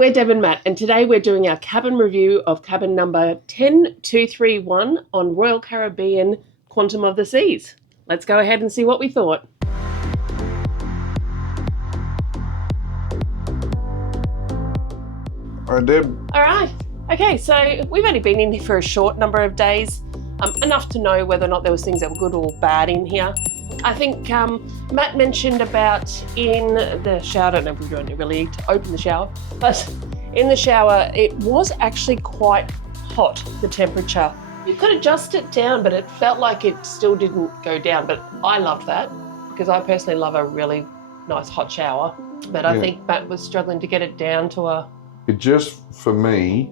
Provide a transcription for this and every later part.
We're Deb and Matt, and today we're doing our cabin review of cabin number 10231 on Royal Caribbean Quantum of the Seas. Let's go ahead and see what we thought. All right, Deb. All right. Okay, so we've only been in here for a short number of days, enough to know whether or not there was things that were good or bad in here. I think Matt mentioned about in the shower, I don't know if we really need to open the shower, but in the shower, it was actually quite hot, the temperature. You could adjust it down, but it felt like it still didn't go down. But I loved that because I personally love a really nice hot shower. But I think Matt was struggling to get it down to a... It just, for me,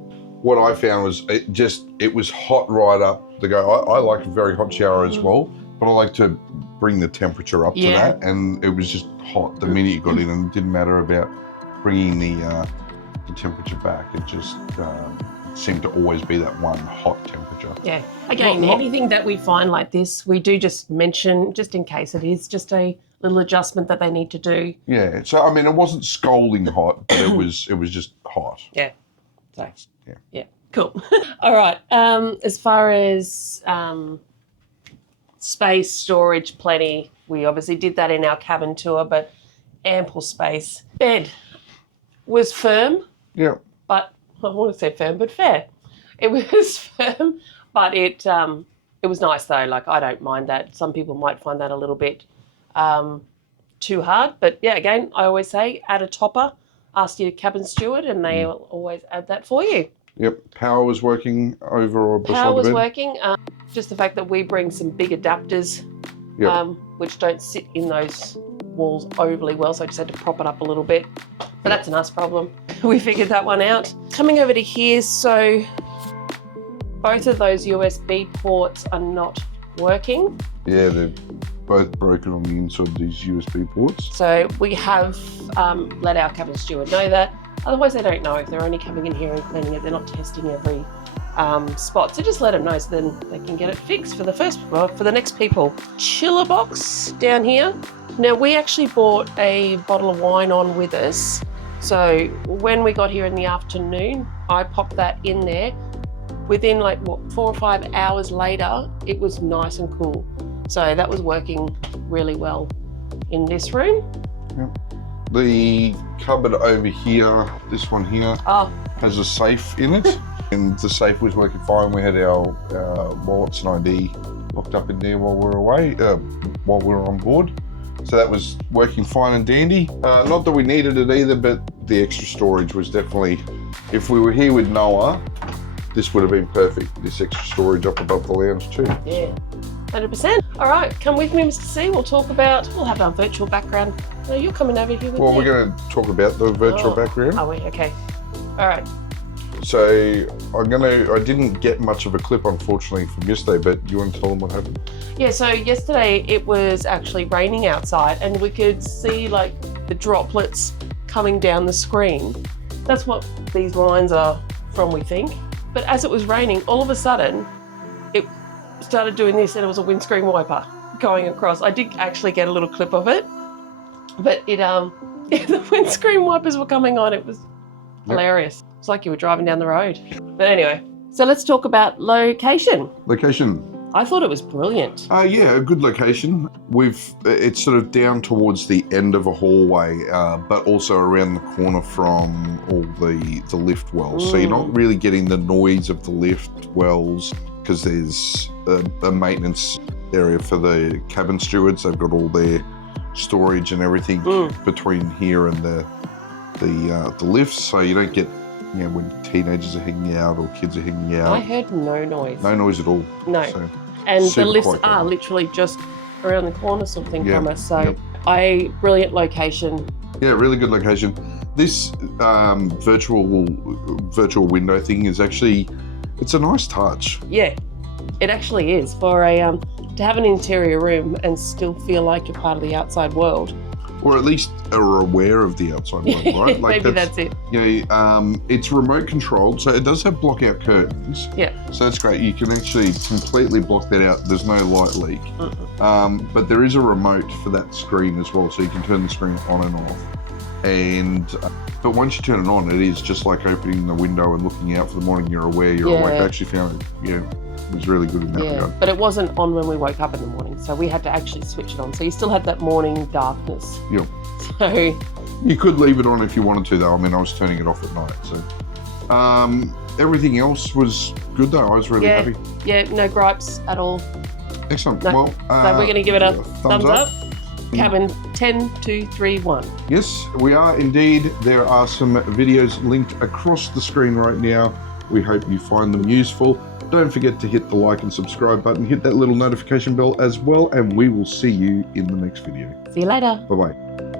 what I found was it was hot right up the go. I like a very hot shower as well, but I like to bring the temperature up to that, and it was just hot the minute you got in, and it didn't matter about bringing the temperature back. It just seemed to always be that one hot temperature. Yeah. Again, anything that we find like this, we do just mention, just in case it is just a little adjustment that they need to do. Yeah. So I mean, it wasn't scalding hot, but it was just hot. Yeah. So yeah. Cool. All right. As far as space, storage, plenty. We obviously did that in our cabin tour, but ample space. Bed was firm. Yeah. But I want to say firm, but fair. It was firm, but it was nice though. Like, I don't mind that. Some people might find that a little bit too hard. But yeah, again, I always say add a topper. Ask your cabin steward, and they will always add that for you. Yep. Power was working over or beside the bed? Power was working. Just the fact that we bring some big adapters, which don't sit in those walls overly well, so I just had to prop it up a little bit. But that's an us problem. We figured that one out. Coming over to here, so both of those USB ports are not working. Yeah, they're both broken on the inside of these USB ports. So we have let our cabin steward know that. Otherwise, they don't know. If they're only coming in here and cleaning it, they're not testing every spot. So just let them know, so then they can get it fixed for the next people. Chiller box down here. Now, we actually bought a bottle of wine on with us. So when we got here in the afternoon, I popped that in there. Within 4 or 5 hours later, it was nice and cool. So that was working really well in this room. Yep. The cupboard over here, this one here, has a safe in it. And the safe was working fine. We had our wallets and ID locked up in there while we were away, while we were on board. So that was working fine and dandy. Not that we needed it either, but the extra storage was definitely, if we were here with Noah, this would have been perfect. This extra storage up above the lounge too. Yeah, 100%. All right, come with me, Mr. C. We'll have our virtual background. No, you're coming over here with me. Well, we're going to talk about the virtual background. Are we? Okay. All right. So I didn't get much of a clip, unfortunately, from yesterday, but you want to tell them what happened? Yeah, so yesterday it was actually raining outside, and we could see the droplets coming down the screen. That's what these lines are from, we think. But as it was raining, all of a sudden, it started doing this, and it was a windscreen wiper going across. I did actually get a little clip of it, but the windscreen wipers were coming on. It was hilarious. It's like you were driving down the road. But anyway, so let's talk about location. Location. I thought it was brilliant. Yeah, a good location. It's sort of down towards the end of a hallway, but also around the corner from all the lift wells. So you're not really getting the noise of the lift wells because there's a maintenance area for the cabin stewards. They've got all their storage and everything between here and the lifts, so you don't get when teenagers are hanging out or kids are hanging out. I heard no noise. No noise at all. No. So, and the lifts are literally just around the corner sort of thing from us. So brilliant location. Yeah, really good location. This virtual window thing is actually, it's a nice touch. Yeah, it actually is. For to have an interior room and still feel like you're part of the outside world. Or at least are aware of the outside world, right? Maybe that's it. It's remote controlled, so it does have block-out curtains. Yeah. So that's great. You can actually completely block that out. There's no light leak. But there is a remote for that screen as well, so you can turn the screen on and off. And But once you turn it on, it is just like opening the window and looking out for the morning. You're aware, you're awake. I actually found it, it was really good in that regard. But it wasn't on when we woke up in the morning, so we had to actually switch it on. So you still had that morning darkness. Yeah. So you could leave it on if you wanted to, though. I mean, I was turning it off at night. So everything else was good, though. I was really happy. Yeah, no gripes at all. Excellent. No. Well, so we're going to give it a thumbs up. Mm. Cabin 10, 2, 3, 1. Yes, we are indeed. There are some videos linked across the screen right now. We hope you find them useful. Don't forget to hit the like and subscribe button. Hit that little notification bell as well, and we will see you in the next video. See you later. Bye-bye.